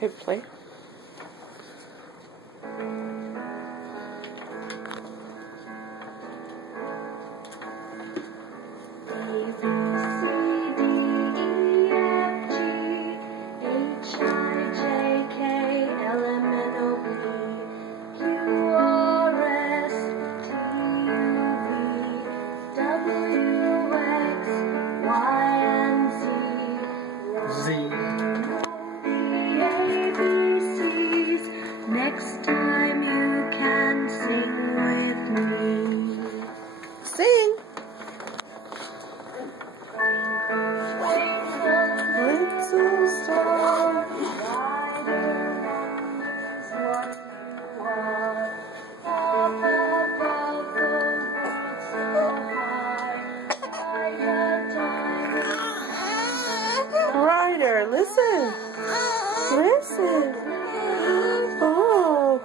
Hit play. Next time you can sing with me. Sing. Little star. Ryder, listen. Listen. Oh,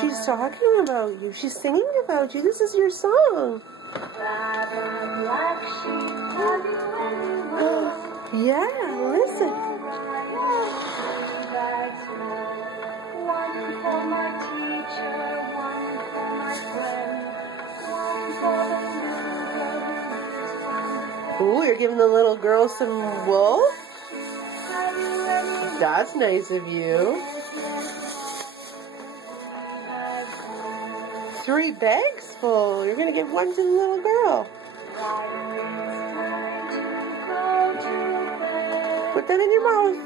she's talking about you. She's singing about you. This is your song. Yeah, listen. Ooh, you're giving the little girl some wool? That's nice of you. 3 bags full. You're going to give one to the little girl. Put that in your mouth.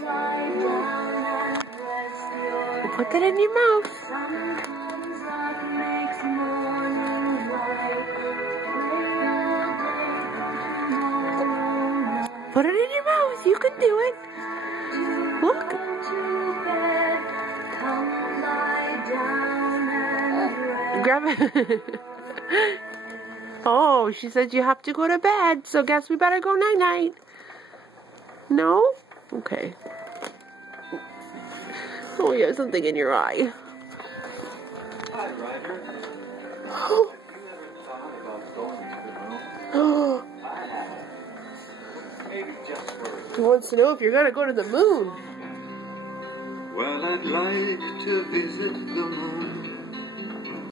Put that in your mouth. Put it in your mouth. You can do it. Look. Grab it. Oh, she said you have to go to bed, so guess we better go night-night. No? Okay. Oh, you have something in your eye. Hi, Ryder. Oh. Have you ever thought about going to the moon? Oh. I have. Maybe just for... He wants to know if you're going to go to the moon. Well, I'd like to visit the moon.